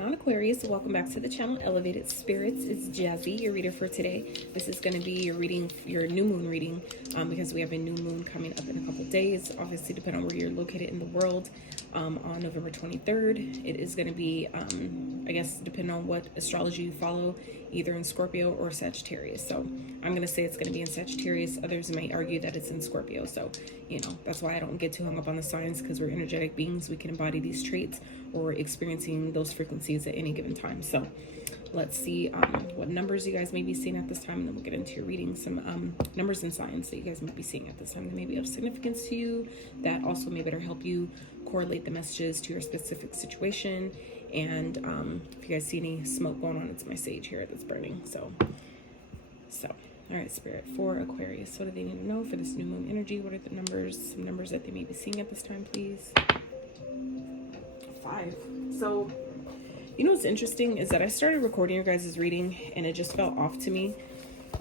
going on, Aquarius? Welcome back to the channel. Elevated Spirits. It's Jazi, your reader for today. This is going to be your reading, your new moon reading, because we have a new moon coming up in a couple days. Obviously, depending on where you're located in the world, on November 23rd. It is going to be, I guess, depending on what astrology you follow, either in Scorpio or Sagittarius. So I'm going to say it's going to be in Sagittarius. Others may argue that it's in Scorpio. So, you know, that's why I don't get too hung up on the signs, because we're energetic beings. We can embody these traits or experiencing those frequencies at any given time. So let's see what numbers you guys may be seeing at this time, and then we'll get into your reading. Some numbers and signs that you guys may be seeing at this time that may be of significance to you, that also may better help you correlate the messages to your specific situation. And if you guys see any smoke going on, it's my sage here that's burning. So all right, Spirit, for Aquarius, what do they need to know for this new moon energy? What are the numbers, some numbers that they may be seeing at this time, please? 5. So, you know what's interesting is that I started recording your guys' reading and it just felt off to me,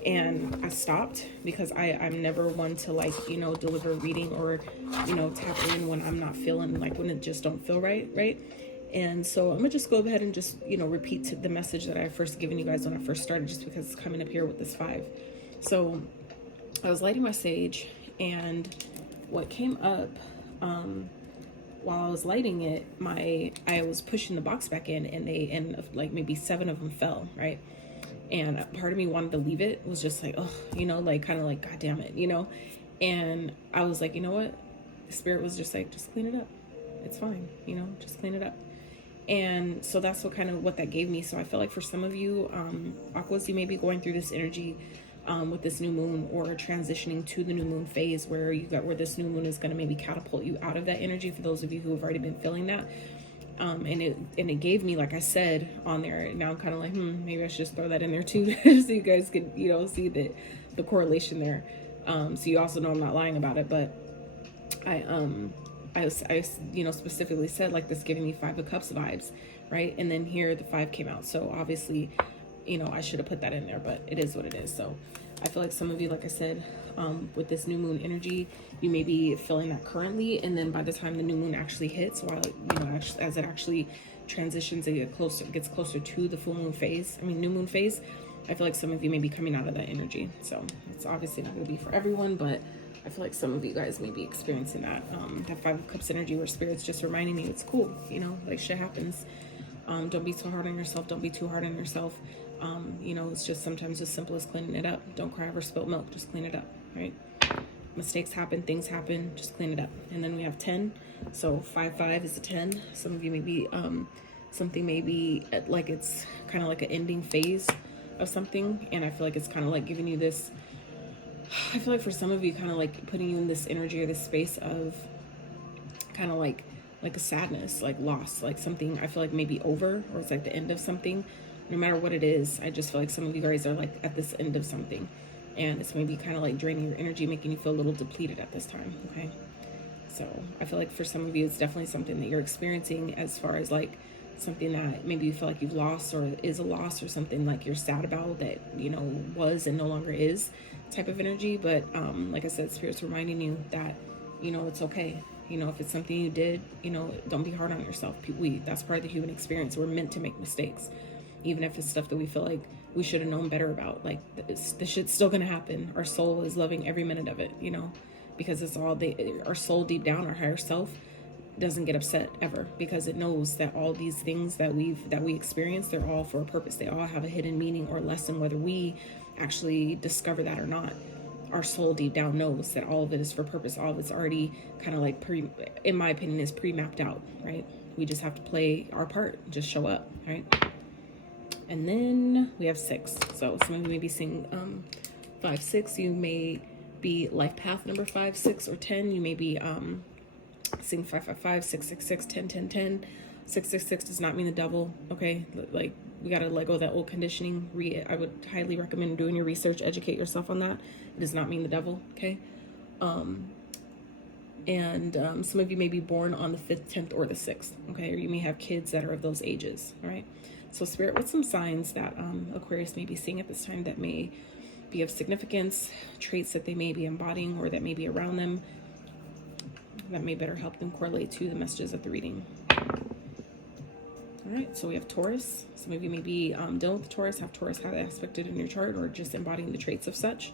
and I stopped because I'm never one to, like, you know, deliver a reading or, you know, tap in when I'm not feeling, like, when it just don't feel right. And so I'm gonna just go ahead and just, you know, repeat the message that I first given you guys when I first started, just because it's coming up here with this 5. So I was lighting my sage, and what came up while I was lighting it, I was pushing the box back in, and like maybe 7 of them fell, right? And part of me wanted to leave it. Was just like, oh, you know, like kind of like, God damn it, you know? And I was like, you know what? The Spirit was just like, just clean it up. It's fine, you know, just clean it up. And so that's what that gave me. So I feel like for some of you, Aquas, you may be going through this energy with this new moon, or transitioning to the new moon phase where this new moon is going to maybe catapult you out of that energy, for those of you who have already been feeling that. And it gave me, like I said on there, now I'm kind of like, maybe I should just throw that in there too, so you guys can, you know, see the correlation there. So you also know I'm not lying about it, but I you know, specifically said, like, this giving me 5 of Cups vibes, right? And then here the 5 came out. So obviously, you know, I should have put that in there, but it is what it is. So I feel like some of you, like I said, with this new moon energy, you may be feeling that currently, and then by the time the new moon actually hits, while, you know, as it actually transitions and gets closer to the full moon phase, new moon phase, I feel like some of you may be coming out of that energy. So it's obviously not going to be for everyone, but I feel like some of you guys may be experiencing that 5 of Cups energy, where Spirit's just reminding me it's cool, you know, like, shit happens. Don't be so hard on yourself. Don't be too hard on yourself. You know, it's just sometimes as simple as cleaning it up. Don't cry over spilt milk. Just clean it up, right? Mistakes happen. Things happen. Just clean it up. And then we have 10. So 5 is a 10. Some of you may be, something may be like it's kind of like an ending phase of something. And I feel like it's kind of like giving you this, I feel like for some of you, kind of like putting you in this energy or this space of kind of like a sadness, like loss, like something I feel like maybe over, or it's like the end of something. No matter what it is, I just feel like some of you guys are like at this end of something, and it's maybe kind of like draining your energy, making you feel a little depleted at this time. Okay, so I feel like for some of you, it's definitely something that you're experiencing, as far as like something that maybe you feel like you've lost, or is a loss, or something like you're sad about that, you know, was and no longer is, type of energy. But like I said, Spirit's reminding you that, you know, it's okay. You know, if it's something you did, you know, don't be hard on yourself. That's part of the human experience. We're meant to make mistakes, even if it's stuff that we feel like we should have known better about. Like, the shit's still gonna happen. Our soul is loving every minute of it, you know, because it's all our soul deep down, our higher self, doesn't get upset ever, because it knows that all these things that we experience, they're all for a purpose. They all have a hidden meaning or lesson, whether we actually discover that or not. Our soul deep down knows that all of it is for purpose. All of it's already kind of like in my opinion, is pre-mapped out, right? We just have to play our part, just show up, right? And then we have 6. So some of you may be seeing 5, 6. You may be life path number 5, 6, or 10. You may be seeing 5, 5, 5, 6, 6, 6, 10, 10, 10. 6, 6, 6 does not mean the devil. Okay, like, we gotta let go of that old conditioning. I would highly recommend doing your research, educate yourself on that. It does not mean the devil. Okay, and some of you may be born on the 5th, 10th, or the 6th. Okay, or you may have kids that are of those ages. All right. So Spirit, what's some signs that Aquarius may be seeing at this time that may be of significance, traits that they may be embodying or that may be around them, that may better help them correlate to the messages of the reading? All right, so we have Taurus. Some of you may be dealing with Taurus, have Taurus highly aspected in your chart, or just embodying the traits of such.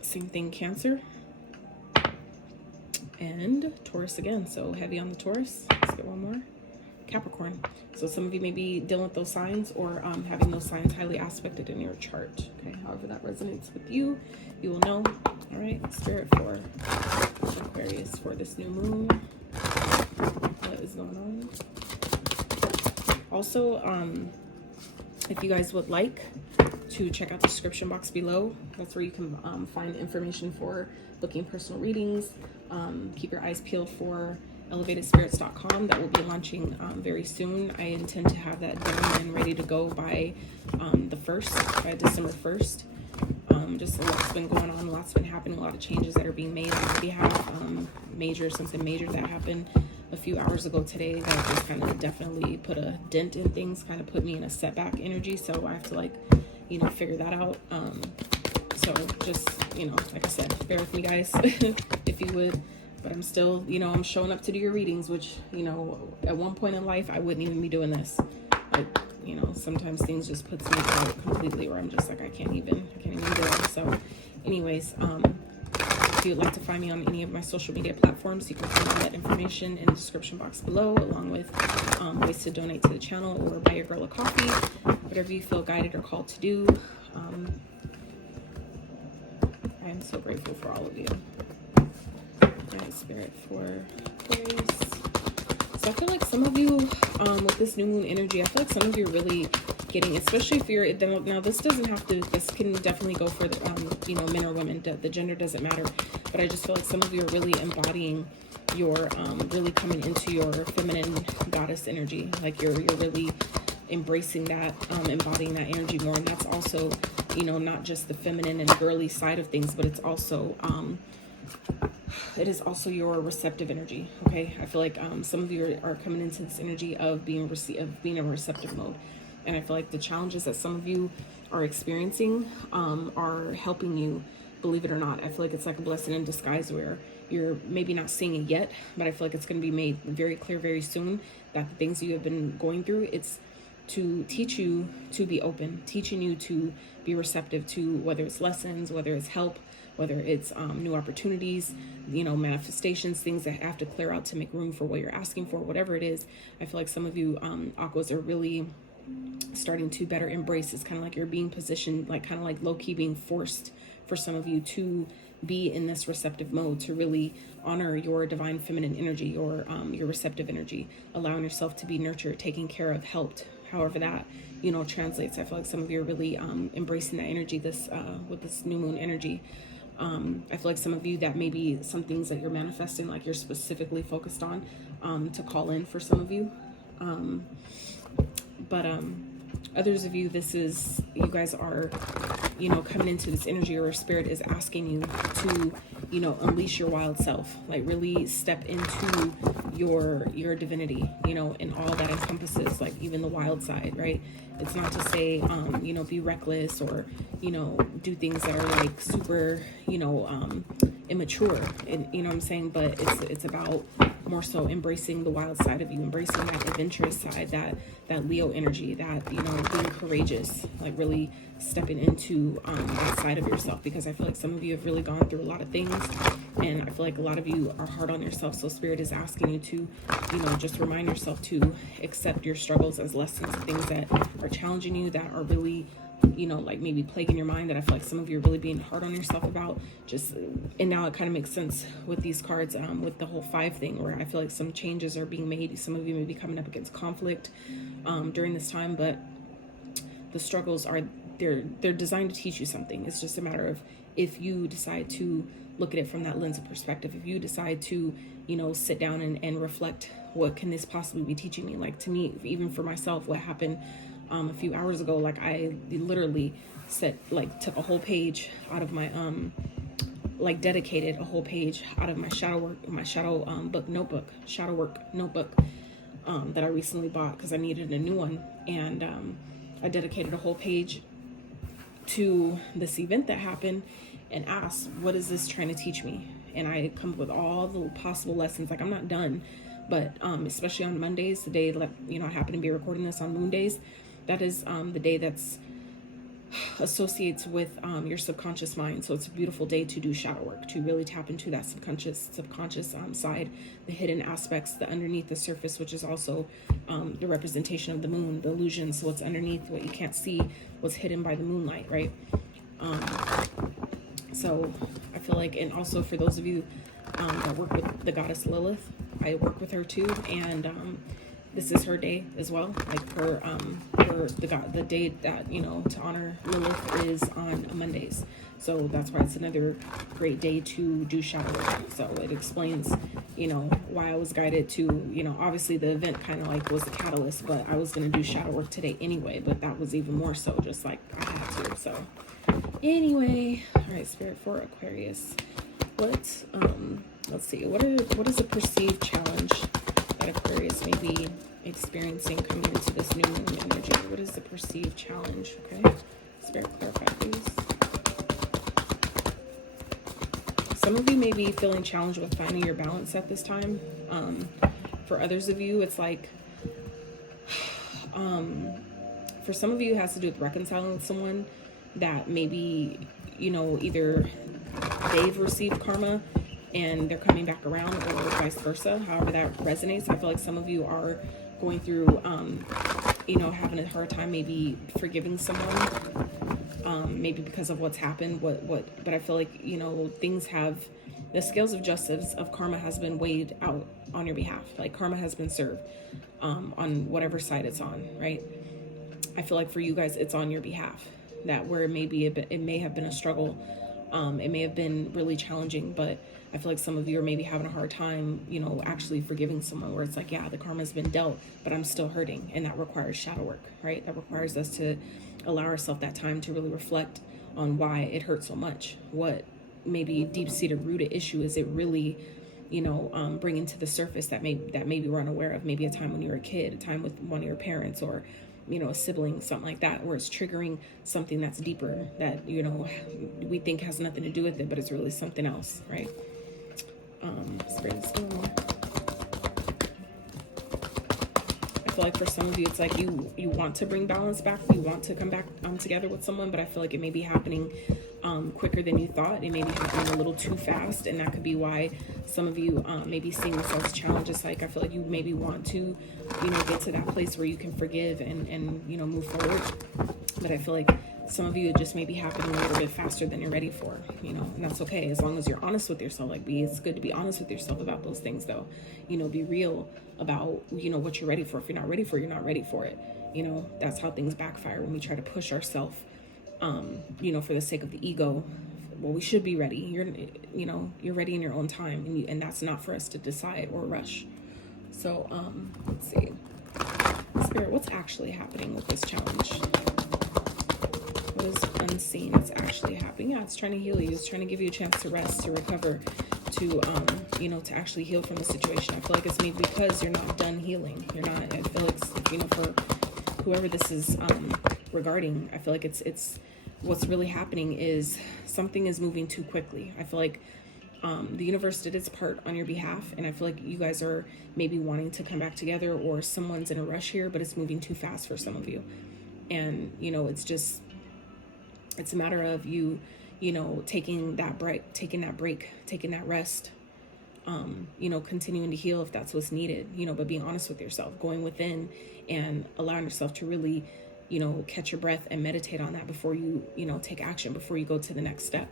Same thing, Cancer. And Taurus again, so heavy on the Taurus. Let's get one more. Capricorn. So some of you may be dealing with those signs, or having those signs highly aspected in your chart. Okay, however that resonates with you, you will know. All right, Spirit for Aquarius for this new moon. What is going on? Also, if you guys would like to check out the description box below, that's where you can find information for booking personal readings. Keep your eyes peeled for Elev8tespirits.com. That will be launching very soon. I intend to have that done and ready to go by the 1st, by December 1st. Just a lot's been going on, a lot's been happening, a lot of changes that are being made on my behalf. Something major that happened a few hours ago today that just kind of definitely put a dent in things, kind of put me in a setback energy. So I have to, like, you know, figure that out. So just, you know, like I said, bear with me, guys, if you would. But I'm still, you know, I'm showing up to do your readings, which, you know, at one point in life, I wouldn't even be doing this. But, you know, sometimes things just puts me out completely where I'm just like, I can't even do it. So anyways, if you'd like to find me on any of my social media platforms, you can find all that information in the description box below, along with ways to donate to the channel or buy your girl a coffee, whatever you feel guided or called to do. I am so grateful for all of you. Right, Spirit for Aquarius. So I feel like some of you, with this new moon energy, I feel like some of you are really getting, especially if you're, now this doesn't have to, this can definitely go for, you know, men or women, the gender doesn't matter, but I just feel like some of you are really embodying your, really coming into your feminine goddess energy. Like you're really embracing that, embodying that energy more. And that's also, you know, not just the feminine and girly side of things, but it's also, it is also your receptive energy. Okay, I feel like some of you are coming into this energy of being in a receptive mode, and I feel like the challenges that some of you are experiencing are helping you. Believe it or not, I feel like it's like a blessing in disguise where you're maybe not seeing it yet, but I feel like it's going to be made very clear very soon that the things you have been going through, it's to teach you to be open, teaching you to be receptive to whether it's lessons, whether it's help, whether it's new opportunities, you know, manifestations, things that have to clear out to make room for what you're asking for, whatever it is. I feel like some of you Aquas are really starting to better embrace. It's kind of like you're being positioned, like kind of like low-key being forced for some of you to be in this receptive mode, to really honor your divine feminine energy, your receptive energy, allowing yourself to be nurtured, taken care of, helped, however that, you know, translates. I feel like some of you are really embracing that energy this with this new moon energy. I feel like some of you, that may be some things that you're manifesting, like you're specifically focused on to call in for some of you. But others of you, this is, you guys are, you know, coming into this energy, or spirit is asking you to, you know, unleash your wild self, like really step into your divinity, you know, and all that encompasses, like even the wild side, right? It's not to say, you know, be reckless or, you know, do things that are like super, you know, immature, and, you know what I'm saying? But it's about more so embracing the wild side of you, embracing that adventurous side, that Leo energy, that, you know, being courageous, like really stepping into that side of yourself, because I feel like some of you have really gone through a lot of things, and I feel like a lot of you are hard on yourself. So spirit is asking you to, you know, just remind yourself to accept your struggles as lessons, things that are challenging you, that are really, you know, like maybe plaguing your mind, that I feel like some of you are really being hard on yourself about. Just, and now it kind of makes sense with these cards, with the whole 5 thing, where I feel like some changes are being made. Some of you may be coming up against conflict during this time, but the struggles are, they're designed to teach you something. It's just a matter of if you decide to look at it from that lens of perspective, if you decide to, you know, sit down and reflect, what can this possibly be teaching me? Like, to me, even for myself, what happened a few hours ago, like I literally took a whole page out of my like dedicated a whole page out of my shadow work notebook that I recently bought because I needed a new one, and I dedicated a whole page to this event that happened and asked, what is this trying to teach me? And I come up with all the possible lessons. Like, I'm not done, but especially on Mondays, the day that, you know, I happen to be recording this on moon days, that is the day that's associates with your subconscious mind. So it's a beautiful day to do shadow work, to really tap into that subconscious side, the hidden aspects, the underneath the surface, which is also the representation of the moon, the illusion. So what's underneath, what you can't see, what's hidden by the moonlight, right? So I feel like, and also for those of you that work with the goddess Lilith, I work with her too, and this is her day as well. Like the day that, you know, to honor Lilith is on Mondays. So that's why it's another great day to do shadow work. So it explains, you know, why I was guided to, you know, obviously the event kind of like was the catalyst, but I was going to do shadow work today anyway, but that was even more so, just like I had to. So anyway, all right, Spirit for Aquarius. Let's see, what is a perceived challenge that Aquarius may be experiencing coming into this new moon energy? What is the perceived challenge? Okay, Spirit, clarify, please. Some of you may be feeling challenged with finding your balance at this time. For others of you, it's like, for some of you, it has to do with reconciling with someone that maybe, you know, either they've received karma and they're coming back around, or vice versa, however that resonates. I feel like some of you are going through, you know, having a hard time maybe forgiving someone, maybe because of what's happened, but I feel like, you know, things have, the scales of justice of karma has been weighed out on your behalf. Like karma has been served, on whatever side it's on, right? I feel like for you guys, it's on your behalf, that where maybe it may have been a struggle. It may have been really challenging, but I feel like some of you are maybe having a hard time, you know, actually forgiving someone, where it's like, yeah, the karma's been dealt, but I'm still hurting. And that requires shadow work, right? That requires us to allow ourselves that time to really reflect on why it hurt so much. What maybe deep-seated rooted issue is it really, you know, bringing to the surface that maybe we're unaware of. Maybe a time when you were a kid, a time with one of your parents, or, you know, a sibling, something like that, where it's triggering something that's deeper, that, you know, we think has nothing to do with it, but it's really something else, right? Spirit, let's go more. I feel like for some of you, it's like you want to bring balance back, you want to come back together with someone, but I feel like it may be happening quicker than you thought. It may be happening a little too fast, and that could be why some of you may be seeing this as challenges. Like I feel like you maybe want to, you know, get to that place where you can forgive and you know, move forward, but I feel like some of you, it just may be happening a little bit faster than you're ready for, you know, and that's okay, as long as you're honest with yourself. Like, it's good to be honest with yourself about those things, though. You know, be real about, you know, what you're ready for. If you're not ready for it, you're not ready for it. You know, that's how things backfire when we try to push ourselves, you know, for the sake of the ego. Well, we should be ready. You're ready in your own time, and that's not for us to decide or rush. So, let's see. Spirit, what's actually happening with this challenge? What is unseen? It's actually happening. Yeah, it's trying to heal you. It's trying to give you a chance to rest, to recover, to, you know, to actually heal from the situation. I feel like it's maybe because you're not done healing. You're not, I feel like, you know, for whoever this is regarding, I feel like it's what's really happening is something is moving too quickly. I feel like the universe did its part on your behalf, and I feel like you guys are maybe wanting to come back together, or someone's in a rush here, but it's moving too fast for some of you. And, you know, it's a matter of you know, taking that break, taking that rest, you know, continuing to heal if that's what's needed, you know, but being honest with yourself, going within and allowing yourself to really, you know, catch your breath and meditate on that before you know, take action, before you go to the next step.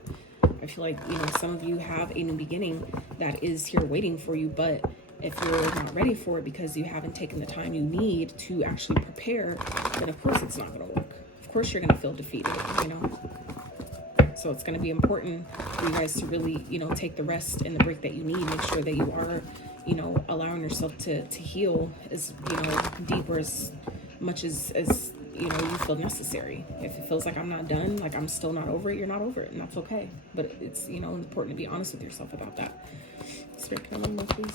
I feel like, you know, some of you have a new beginning that is here waiting for you, but if you're not ready for it because you haven't taken the time you need to actually prepare, then of course it's not going to work. Of course you're going to feel defeated, you know. So it's going to be important for you guys to really, you know, take the rest and the break that you need. Make sure that you are, you know, allowing yourself to heal as, you know, deep or as much as you know, you feel necessary. If it feels like I'm not done, like I'm still not over it, you're not over it, and that's okay. But it's, you know, important to be honest with yourself about that. Spirit, can I have one more, please?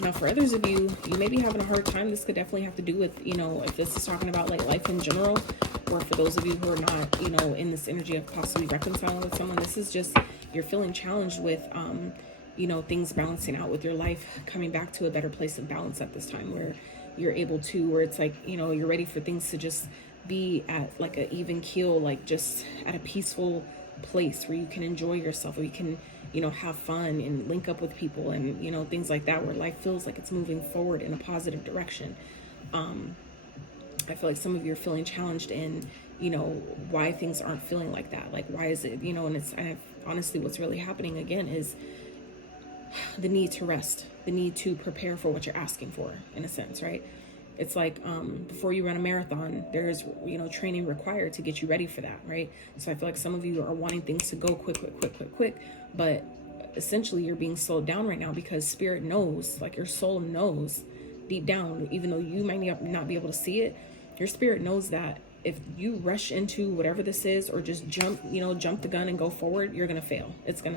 Now, for others of you, you may be having a hard time. This could definitely have to do with, you know, if this is talking about like life in general, or for those of you who are not, you know, in this energy of possibly reconciling with someone, this is just, you're feeling challenged with, you know, things balancing out with your life, coming back to a better place of balance at this time, where you're able to, where it's like, you know, you're ready for things to just be at like an even keel, like just at a peaceful place where you can enjoy yourself, where you can, you know, have fun and link up with people and, you know, things like that, where life feels like it's moving forward in a positive direction. I feel like some of you are feeling challenged in, you know, why things aren't feeling like that. Like, why is it, you know, and it's, honestly, what's really happening again is the need to rest, the need to prepare for what you're asking for, in a sense, right? It's like, before you run a marathon, there's, you know, training required to get you ready for that, right? So I feel like some of you are wanting things to go quick, but essentially you're being slowed down right now because spirit knows, like your soul knows deep down, even though you might not be able to see it, your spirit knows that if you rush into whatever this is, or just jump the gun and go forward, you're going to fail. It's kind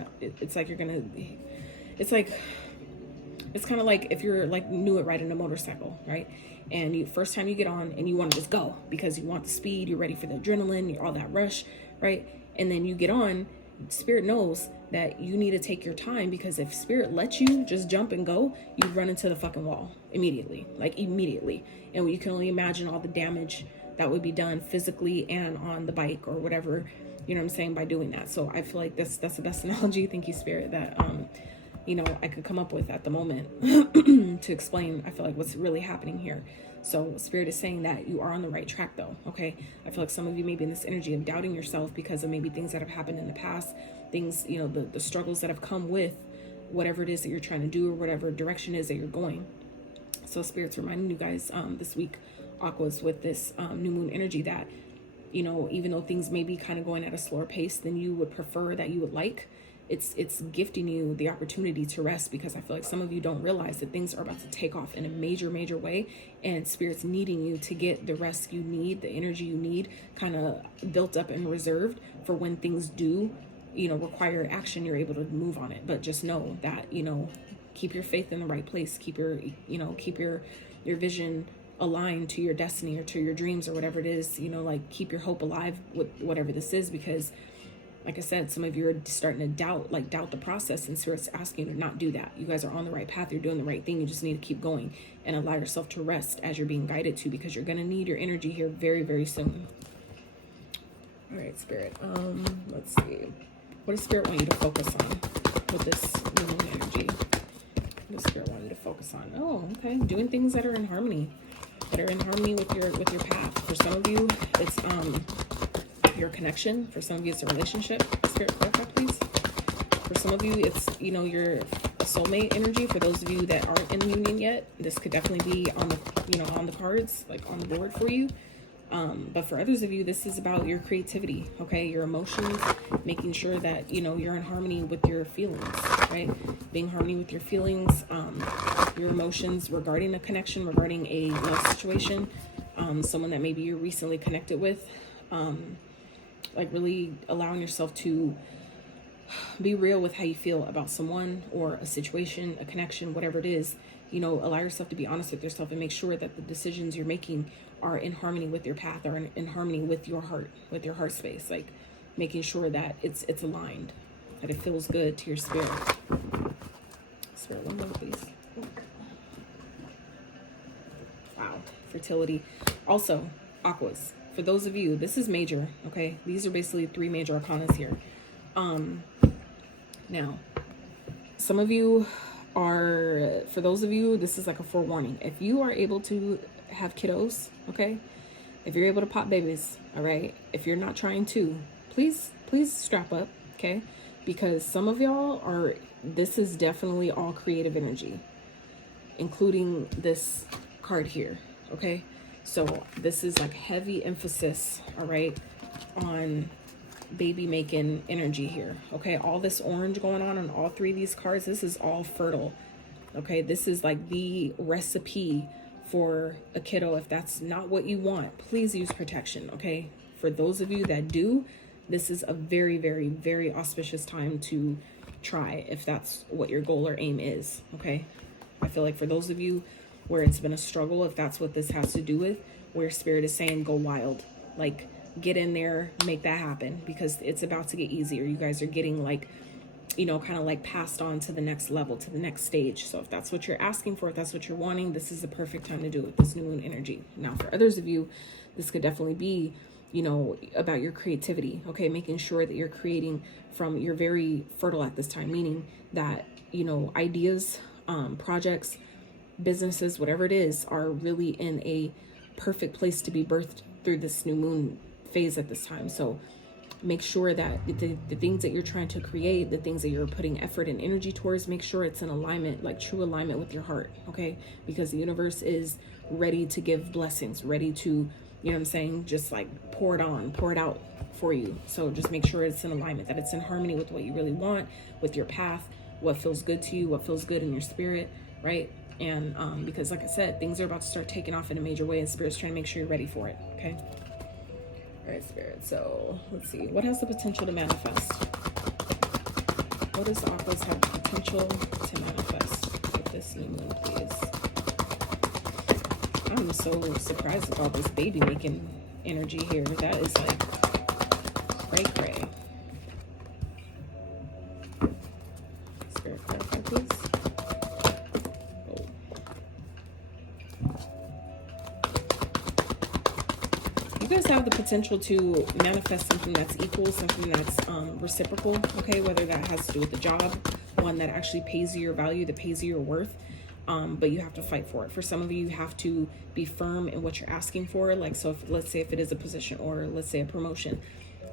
of like if you're like new at riding a motorcycle, right? And you, first time you get on and you want to just go because you want the speed, you're ready for the adrenaline, all that rush, right? And then you get on, spirit knows that you need to take your time, because if spirit lets you just jump and go, you run into the fucking wall immediately, like immediately. And you can only imagine all the damage that would be done physically and on the bike or whatever, you know what I'm saying, by doing that. So I feel like that's the best analogy, thank you spirit, that you know, I could come up with at the moment to explain, I feel like, what's really happening here. So spirit is saying that you are on the right track though, okay? I feel like some of you may be in this energy of doubting yourself because of maybe things that have happened in the past, things, you know, the struggles that have come with whatever it is that you're trying to do or whatever direction is that you're going. So spirit's reminding you guys this week, Aquas, with this new moon energy, that, you know, even though things may be kind of going at a slower pace than you would prefer, that you would like, it's gifting you the opportunity to rest, because I feel like some of you don't realize that things are about to take off in a major way, and spirit's needing you to get the rest you need, the energy you need kind of built up and reserved for when things do, you know, require action, you're able to move on it. But just know that, you know, keep your faith in the right place, keep your vision aligned to your destiny or to your dreams or whatever it is, you know, like keep your hope alive with whatever this is, because like I said, some of you are starting to doubt the process, and spirit's asking you to not do that. You guys are on the right path. You're doing the right thing. You just need to keep going and allow yourself to rest as you're being guided to, because you're going to need your energy here very soon. All right, spirit. Let's see. What does spirit want you to focus on with this new moon energy? What does spirit want you to focus on? Oh, okay. Doing things that are in harmony, with your path. For some of you, it's your connection. For some of you, it's a relationship. Spirit, clarify, please. For some of you, it's, you know, your soulmate energy. For those of you that aren't in union yet, this could definitely be on the, you know, on the cards, like on the board for you. But for others of you, this is about your creativity, okay? Your emotions, making sure that, you know, you're in harmony with your feelings, right? Being in harmony with your feelings, your emotions regarding a connection, regarding a love situation, someone that maybe you're recently connected with, like really allowing yourself to be real with how you feel about someone or a situation, a connection, whatever it is. You know, allow yourself to be honest with yourself and make sure that the decisions you're making are in harmony with your path, or in harmony with your heart space, like making sure that it's aligned, that it feels good to your spirit. Spirit, one more, please. Wow, fertility. Also, Aquas, for those of you, this is major, okay? These are basically 3 major arcanas here. Now, some of you are, for those of you, this is like a forewarning. If you are able to have kiddos, okay? If you're able to pop babies, all right? If you're not trying to, please strap up, okay? Because some of y'all are, this is definitely all creative energy, including this card here, okay? So this is like heavy emphasis, all right, on baby making energy here, okay? All this orange going on all 3 of these cards, this is all fertile, okay? This is like the recipe for a kiddo. If that's not what you want, please use protection, okay? For those of you that do, this is a very auspicious time to try, if that's what your goal or aim is, okay? I feel like for those of you where it's been a struggle, if that's what this has to do with, where spirit is saying go wild, like get in there, make that happen, because it's about to get easier. You guys are getting like, you know, kind of like passed on to the next level, to the next stage. So if that's what you're asking for, if that's what you're wanting, this is the perfect time to do it with this new moon energy. Now, for others of you, this could definitely be, you know, about your creativity, okay? Making sure that you're creating from, you're very fertile at this time, meaning that, you know, ideas, projects, businesses, whatever it is, are really in a perfect place to be birthed through this new moon phase at this time. So make sure that the things that you're trying to create, the things that you're putting effort and energy towards, make sure it's in alignment, like true alignment with your heart, okay? Because the universe is ready to give blessings, ready to, you know what I'm saying, just like pour it on, pour it out for you. So just make sure it's in alignment, that it's in harmony with what you really want, with your path, what feels good to you, what feels good in your spirit, right? And because like I said, things are about to start taking off in a major way, and Spirit's trying to make sure you're ready for it, okay? All right, Spirit, so let's see. What has the potential to manifest? What does Aquarius have the potential to manifest with this new moon, please? I'm so surprised about this baby making energy here. That is like cray. Spirit, clarify, please. You guys have the potential to manifest something that's equal, something that's reciprocal, okay? Whether that has to do with the job, one that actually pays you your value, that pays you your worth, but you have to fight for it. For some of you, you have to be firm in what you're asking for. Like, so if, let's say if it is a position, or let's say a promotion,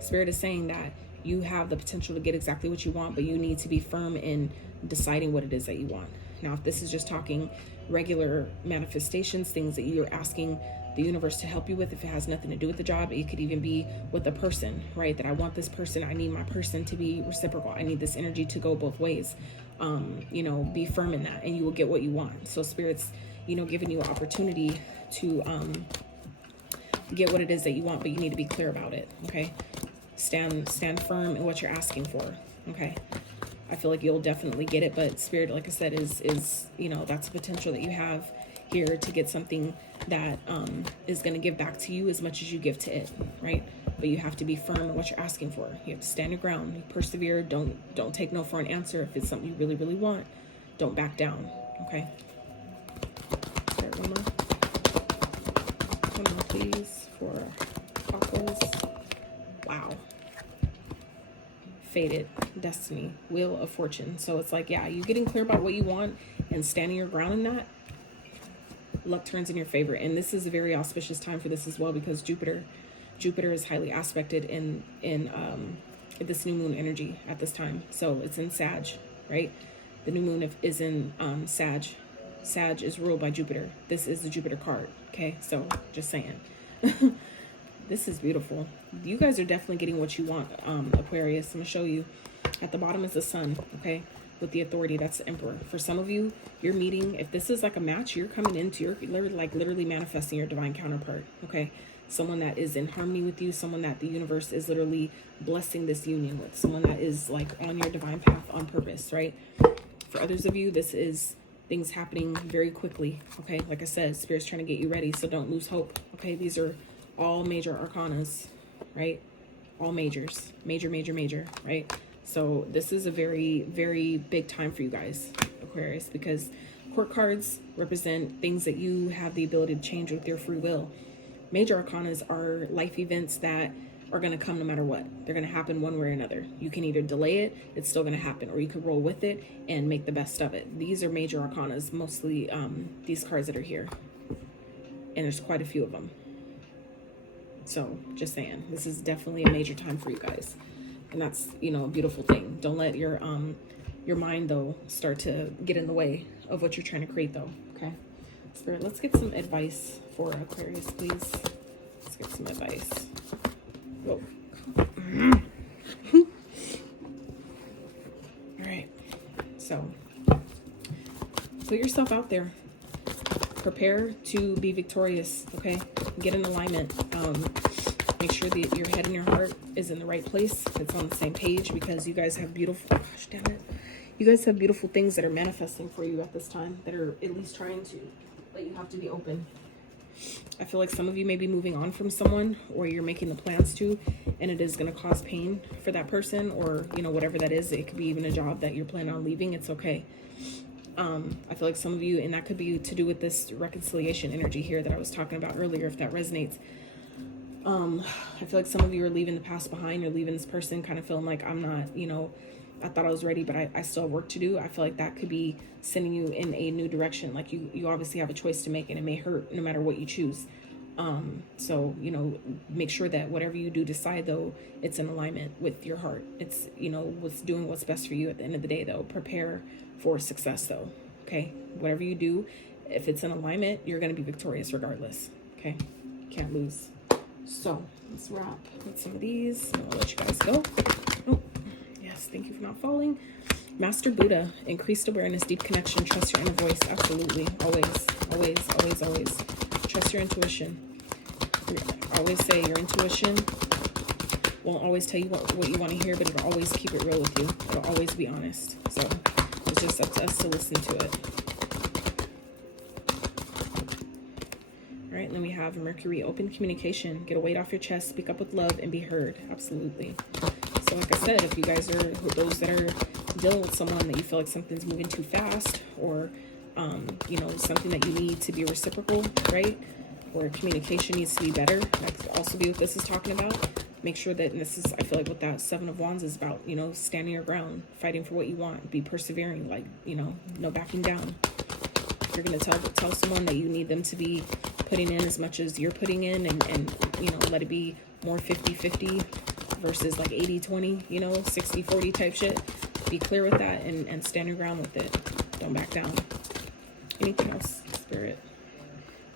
Spirit is saying that you have the potential to get exactly what you want, but you need to be firm in deciding what it is that you want. Now, if this is just talking regular manifestations, things that you're asking the universe to help you with, if it has nothing to do with the job, it could even be with a person, right? That I want this person, I need my person to be reciprocal. I need this energy to go both ways. You know, be firm in that, and you will get what you want. So Spirit's, you know, giving you an opportunity to get what it is that you want, but you need to be clear about it, okay? Stand firm in what you're asking for, okay? I feel like you'll definitely get it, but Spirit, like I said, is you know, that's a potential that you have here to get something that is going to give back to you as much as you give to it, right? But you have to be firm in what you're asking for. You have to stand your ground, you persevere. Don't take no for an answer. If it's something you really, really want, don't back down, okay? Start one more, please, for Aquarius. Wow. Fated, destiny, wheel of fortune. So it's like, yeah, you getting clear about what you want and standing your ground in that, luck turns in your favor. And this is a very auspicious time for this as well, because Jupiter is highly aspected in this new moon energy at this time. So it's in Sag, right? The new moon is in Sag. Sag is ruled by Jupiter. This is the Jupiter card, okay? So just saying. This is beautiful. You guys are definitely getting what you want, Aquarius. I'm going to show you. At the bottom is the sun, okay? With the authority, that's the emperor. For some of you, you're meeting, if this is like a match, you're coming into, you're literally manifesting your divine counterpart, okay? Someone that is in harmony with you, someone that the universe is literally blessing this union with, someone that is like on your divine path on purpose, right? For others of you, this is things happening very quickly, okay? Like I said, Spirit's trying to get you ready, so don't lose hope, okay? These are all major arcanas, right? All majors, major, right? So this is a very, very big time for you guys, Aquarius, because court cards represent things that you have the ability to change with your free will. Major arcanas are life events that are going to come no matter what. They're going to happen one way or another. You can either delay it, it's still going to happen, or you can roll with it and make the best of it. These are major arcanas, mostly these cards that are here. And there's quite a few of them. So just saying, this is definitely a major time for you guys. And that's, you know, a beautiful thing. Don't let your mind, though, start to get in the way of what you're trying to create, though, okay? Spirit, let's get some advice for Aquarius, please. Let's get some advice. Whoa. All right. So put yourself out there. Prepare to be victorious, okay? Get in alignment. Make sure that your head and your heart is in the right place. It's on the same page, because you guys have beautiful, gosh damn it. You guys have beautiful things that are manifesting for you at this time, that are at least trying to, but you have to be open. I feel like some of you may be moving on from someone, or you're making the plans to, and it is going to cause pain for that person, or, you know, whatever that is. It could be even a job that you're planning on leaving. It's okay. I feel like some of you, and that could be to do with this reconciliation energy here that I was talking about earlier, if that resonates. I feel like some of you are leaving the past behind. You're leaving this person kind of feeling like, I'm not, you know, I thought I was ready, but I still have work to do. I feel like that could be sending you in a new direction. Like you obviously have a choice to make, and it may hurt no matter what you choose. So, you know, make sure that whatever you do decide, though, it's in alignment with your heart. It's, you know, what's doing what's best for you at the end of the day, though. Prepare for success, though. Okay. Whatever you do, if it's in alignment, you're going to be victorious regardless. Okay. Can't lose. So let's wrap with some of these. I'll let you guys go. Oh, yes. Thank you for not falling. Master Buddha, increased awareness, deep connection, trust your inner voice. Absolutely. Always, always, always, always. Trust your intuition. I always say your intuition won't always tell you what you want to hear, but it'll always keep it real with you. It'll always be honest. So it's just up to us to listen to it. All right, and then we have Mercury, open communication. Get a weight off your chest, speak up with love, and be heard. Absolutely. So like I said, if you guys are those that are dealing with someone that you feel like something's moving too fast, or you know, something that you need to be reciprocal, right? Or communication needs to be better. That could also be what this is talking about. Make sure that, and this is, I feel like what that Seven of Wands is about, you know, standing your ground, fighting for what you want, be persevering, like, you know, no backing down. If you're going to tell someone that you need them to be putting in as much as you're putting in, and you know, let it be more 50-50 versus like 80-20, you know, 60-40 type shit. Be clear with that and stand your ground with it. Don't back down. Anything else, Spirit?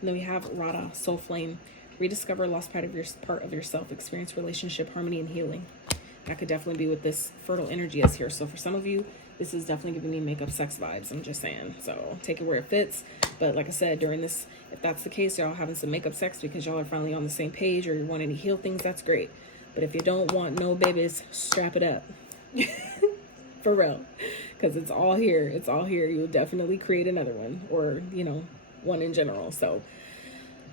And then we have Radha, soul flame. Rediscover a lost part of yourself. Experience relationship harmony and healing. That could definitely be what this fertile energy is here. So for some of you, this is definitely giving me makeup sex vibes. I'm just saying. So take it where it fits. But like I said, during this, if that's the case, y'all having some makeup sex because y'all are finally on the same page, or you're wanting to heal things, that's great. But if you don't want no babies, strap it up. For real. Because it's all here. It's all here. You'll definitely create another one, or, you know, one in general. So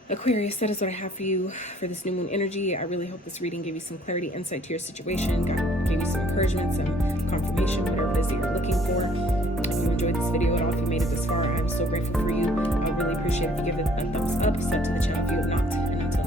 Aquarius, that is what I have for you for this new moon energy. I really hope this reading gave you some clarity, insight to your situation, gave you some encouragement, some confirmation, whatever it is that you're looking for. If you enjoyed this video at all, if you made it this far, I'm so grateful for you. I would really appreciate it if you give it a thumbs up, sub to the channel if you have not, and until